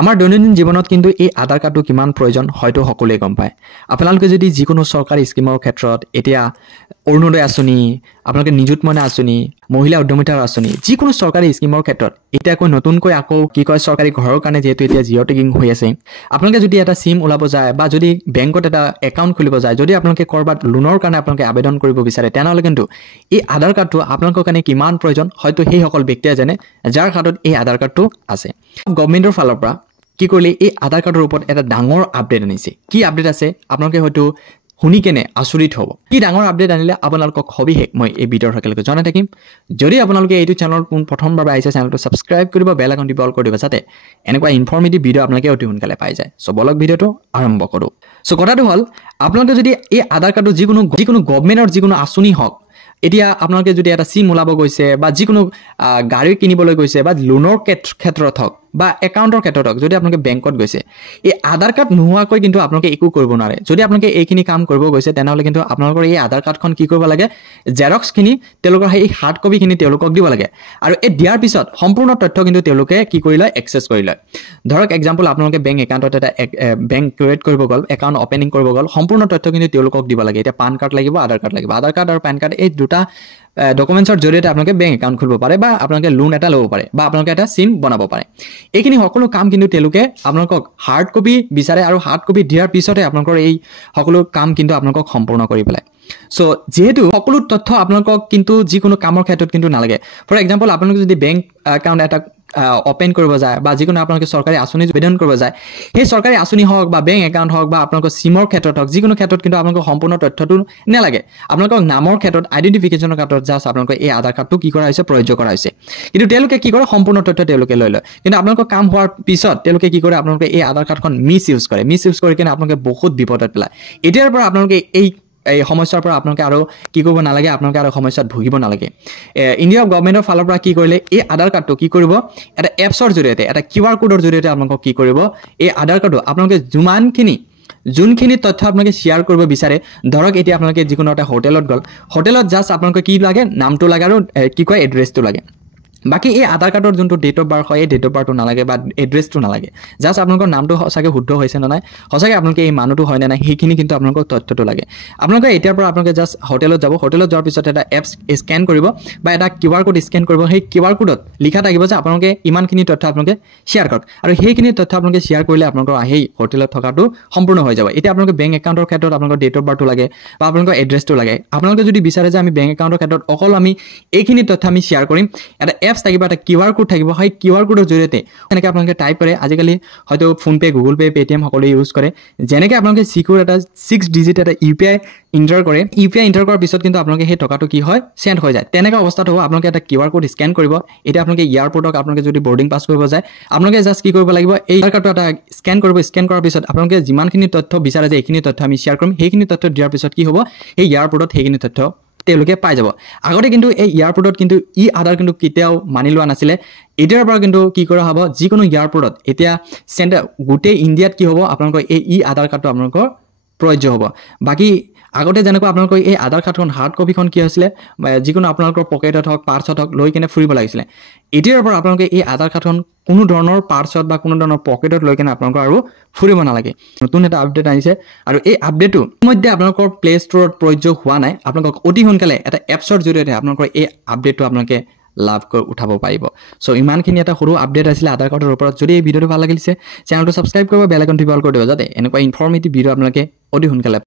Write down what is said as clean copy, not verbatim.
আমাৰ দৈনন্দিন জীৱনত কিন্তু এই আধাৰ কাৰ্ডটো কিমান প্ৰয়োজন হয়তো সকলোৱে গম পায় আপোনালোকে যদি যিকোনো চৰকাৰী স্কিমৰ ক্ষেত্ৰত এতিয়া অৰুণোদয় আঁচনি আপোনালোকে নিযুত মইনা আঁচনি মহিলা উদ্যমিতাৰ আঁচনি যিকোনো চৰকাৰী স্কিমৰ ক্ষেত্ৰত এতিয়াকৈ নতুনকৈ আকৌ কি কয় চৰকাৰী ঘৰৰ কাৰণে যেহেতু এতিয়া জিঅ' টেগিং হৈ আছে আপোনালোকে যদি এটা সিম ওলাব যায় বা যদি বেংকত এটা একাউণ্ট খুলিব যায় যদি আপোনালোকে কৰবাত লোনৰ কাৰণে আপোনালোকে আবেদন কৰিব বিচাৰে তেনেহ'লে কিন্তু এই আধাৰ কাৰ্ডটো আপোনালোকৰ কাৰণে কিমান প্ৰয়োজন হয়তো সেইসকল ব্যক্তিয়ে জানে যাৰ হাতত এই আধাৰ কাৰ্ডটো আছে গভৰ্ণমেণ্টৰ ফালৰ পৰা কি কৰিলে এই আধাৰ কাৰ্ডৰ ওপৰত এটা ডাঙৰ আপডেট আনিছে কি আপডেট আছে আপোনালোকে হয়তো শুনি কেনে আচৰিত হ'ব কি ডাঙৰ আপডেট আনিলে আপোনালোকক সবিশেষ মই এই ভিডিঅ'ৰ একেলগে জনাই থাকিম যদি আপোনালোকে এইটো চেনেলত প্ৰথমবাৰ আহিছে চেনেলটো ছাবস্ক্ৰাইব কৰিব বেল আইকনটো অল কৰি দিব যাতে এনেকুৱা ইনফৰ্মেটিভ ভিডিঅ' আপোনালোকে অতি সোনকালে পাই যায় সো বলক ভিডিঅ'টো আৰম্ভ কৰোঁ সো কথাটো হ'ল আপোনালোকে যদি এই আধাৰ কাৰ্ডটো যিকোনো গভৰ্ণমেণ্টৰ যিকোনো আঁচনি হওক এতিয়া আপোনালোকে যদি এটা সিম ওলাব গৈছে বা যিকোনো গাড়ী কিনিবলৈ গৈছে বা লোনৰ ক্ষেত্ৰত হওক বা একাউণ্টৰ ক্ষেত্ৰত হওক যদি আপোনালোকে বেংকত গৈছে এই আধাৰ কাৰ্ড নোহোৱাকৈ কিন্তু আপোনালোকে একো কৰিব নোৱাৰে যদি আপোনালোকে এইখিনি কাম কৰিব গৈছে তেনেহ'লে কিন্তু আপোনালোকৰ এই আধাৰ কাৰ্ডখন কি কৰিব লাগে জেৰক্সখিনি তেওঁলোকৰ সেই হাৰ্ড কপিখিনি তেওঁলোকক দিব লাগে আৰু এই দিয়াৰ পিছত সম্পূৰ্ণ তথ্য কিন্তু তেওঁলোকে কি কৰি লয় এক্সেছ কৰি লয় ধৰক এক্সাম্পল আপোনালোকে বেংক একাউণ্টত এটা বেংক ক্ৰিয়েট কৰিব গ'ল একাউণ্ট অপেনিং কৰিব গ'ল সম্পূৰ্ণ তথ্য কিন্তু তেওঁলোকক দিব লাগে এতিয়া পান কাৰ্ড লাগিব আধাৰ কাৰ্ড আৰু পেন কাৰ্ড এই দুটা ডকুমেণ্টছৰ জৰিয়তে আপোনালোকে বেংক একাউণ্ট খুলিব পাৰে বা আপোনালোকে লোন এটা ল'ব পাৰে বা আপোনালোকে এটা সিম বনাব পাৰে এইখিনি সকলো কাম কিন্তু তেওঁলোকে আপোনালোকক হাৰ্ড কপি বিচাৰে আৰু হাৰ্ড কপি দিয়াৰ পিছতে আপোনালোকৰ এই সকলো কাম কিন্তু আপোনালোকক সম্পূৰ্ণ কৰি পেলায় সো যেহেতু সকলো তথ্য আপোনালোকক কিন্তু যিকোনো কামৰ ক্ষেত্ৰত কিন্তু নালাগে ফৰ এক্সাম্পল আপোনালোকে যদি বেংক একাউণ্ট এটা অপেন কৰিব যায় বা যিকোনো আপোনালোকে চৰকাৰী আঁচনি আবেদন কৰিব যায় সেই চৰকাৰী আঁচনি হওক বা বেংক একাউণ্ট হওক বা আপোনালোকৰ সিমৰ ক্ষেত্ৰত হওক যিকোনো ক্ষেত্ৰত কিন্তু আপোনালোকক সম্পূৰ্ণ তথ্যটো নালাগে আপোনালোকক নামৰ ক্ষেত্ৰত আইডেণ্টিফিকেশ্যনৰ ক্ষেত্ৰত জাষ্ট আপোনালোকৰ এই আধাৰ কাৰ্ডটো কি কৰা হৈছে প্ৰয়োগ কৰা হৈছে কিন্তু তেওঁলোকে কি কৰে সম্পূৰ্ণ তথ্য তেওঁলোকে লৈ লয় কিন্তু আপোনালোকৰ কাম হোৱাৰ পিছত তেওঁলোকে কি কৰে আপোনালোকে এই আধাৰ কাৰ্ডখন মিছ ইউজ কৰি কিনে আপোনালোকে বহুত বিপদত পেলায় এতিয়াৰ পৰা আপোনালোকে এই সমস্যাৰ পৰা আপোনালোকে আৰু কি কৰিব নালাগে আপোনালোকে আৰু সমস্যাত ভুগিব নালাগে ইণ্ডিয়া গভৰ্ণমেণ্টৰ ফালৰ পৰা কি কৰিলে এই আধাৰ কাৰ্ডটো কি কৰিব এটা এপছৰ জৰিয়তে এটা QR কোডৰ জৰিয়তে আপোনালোকক কি কৰিব এই আধাৰ কাৰ্ডটো আপোনালোকে যোনখিনি তথ্য আপোনালোকে শ্বেয়াৰ কৰিব বিচাৰে ধৰক এতিয়া আপোনালোকে যিকোনো এটা হোটেলত গ'ল হোটেলত জাষ্ট আপোনালোকে কি লাগে নামটো লাগে আৰু কি কয় এড্ৰেছটো লাগে বাকি এই আধাৰ কাৰ্ডৰ যোনটো ডেট অফ বাৰ্থ হয় এই ডেট অফ বাৰ্থটো নালাগে বা এড্ৰেছটো নালাগে জাষ্ট আপোনালোকৰ নামটো সঁচাকৈ শুদ্ধ হৈছে নে নাই সঁচাকৈ আপোনালোকে এই মানুহটো হয় নে নাই সেইখিনি কিন্তু আপোনালোকক তথ্যটো লাগে আপোনালোকে এতিয়াৰ পৰা আপোনালোকে জাষ্ট হোটেলত যোৱাৰ পিছত এটা এপ স্কেন কৰিব বা এটা QR কোড স্কেন কৰিব সেই QR কোডত লিখা থাকিব যে আপোনালোকে ইমানখিনি তথ্য আপোনালোকে শ্বেয়াৰ কৰক আৰু সেইখিনি তথ্য আপোনালোকে শ্বেয়াৰ কৰিলে আপোনালোকৰ সেই হোটেলত থকাটো সম্পূৰ্ণ হৈ যাব এতিয়া আপোনালোকে বেংক একাউণ্টৰ ক্ষেত্ৰত আপোনালোকৰ ডেট অফ বাৰ্থটো লাগে বা আপোনালোকৰ এড্ৰেছটো লাগে আপোনালোকে যদি বিচাৰে যে আমি বেংক একাউণ্টৰ ক্ষেত্ৰত অকল আমি এইখিনি তথ্য আমি শ্বেয়াৰ কৰিম এটা এপছ থাকিব এটা QR কোড থাকিব সেই QR কোডৰ জৰিয়তে এনেকৈ আপোনালোকে টাইপ কৰে আজিকালি হয়তো ফোনপে গুগল পে পেটিএম সকলোৱে ইউজ কৰে যেনেকৈ আপোনালোকে সিকিউৰ এটা 6 ডিজিট এটা UPI ইণ্টাৰ কৰে UPI ইণ্টাৰ কৰাৰ পিছত কিন্তু আপোনালোকে সেই টকাটো কি হয় চেণ্ড হৈ যায় তেনেকুৱা অৱস্থাত হ'ব আপোনালোকে এটা QR কোড স্কেন কৰিব এতিয়া আপোনালোকে এয়াৰপৰ্টক আপোনালোকে যদি বৰ্ডিং পাছ কৰিব যায় আপোনালোকে জাষ্ট কি কৰিব লাগিব এই কাৰ্ডটো এটা স্কেন কৰাৰ পিছত আপোনালোকে যিমানখিনি তথ্য বিচাৰে যে এইখিনি তথ্য আমি শ্বেয়াৰ কৰিম সেইখিনি তথ্য দিয়াৰ পিছত কি হ'ব এই এয়াৰপৰ্টত সেইখিনি তথ্য তেওঁলোকে পাই যাব আগতে কিন্তু এই এয়াৰপৰ্টত কিন্তু আধাৰ কিন্তু কেতিয়াও মানি লোৱা নাছিলে এতিয়াৰ পৰা কিন্তু কি কৰা হ'ব যিকোনো এয়াৰপৰ্টত এতিয়া গোটেই ইণ্ডিয়াত কি হ'ব আপোনালোকৰ এই আধাৰ কাৰ্ডটো আপোনালোকৰ প্ৰয়োজ্য হ'ব বাকি আগতে যেনেকৈ আপোনালোকৰ এই আধাৰ কাৰ্ডখন হাৰ্ড কপিখন কি হৈছিলে যিকোনো আপোনালোকৰ পকেটত হওক পাৰ্চত হওক লৈ কিনে ফুৰিব লাগিছিলে এতিয়াৰ পৰা আপোনালোকে এই আধাৰ কাৰ্ডখন কোনো ধৰণৰ পাৰ্চত বা কোনো ধৰণৰ পকেটত লৈ কিনে আপোনালোকৰ আৰু ফুৰিব নালাগে নতুন এটা আপডেট আহিছে আৰু এই আপডেটটো ইতিমধ্যে আপোনালোকৰ প্লে ষ্টৰত প্ৰয়োজ্য হোৱা নাই আপোনালোকক অতি সোনকালে এটা এপছৰ জৰিয়তে আপোনালোকৰ এই আপডেটটো আপোনালোকে লাভ কৰি উঠাব পাৰিব সো ইমানখিনি এটা সৰু আপডেট আছিলে আধাৰ কাৰ্ডৰ ওপৰত যদি এই ভিডিঅ'টো ভাল লাগিছে চেনেলটো ছাবস্ক্ৰাইব কৰিব বেল আইকনটো অল কৰি দিব যাতে এনেকুৱা ইনফৰ্মেটিভ ভিডিঅ' আপোনালোকে অতি সোনকালে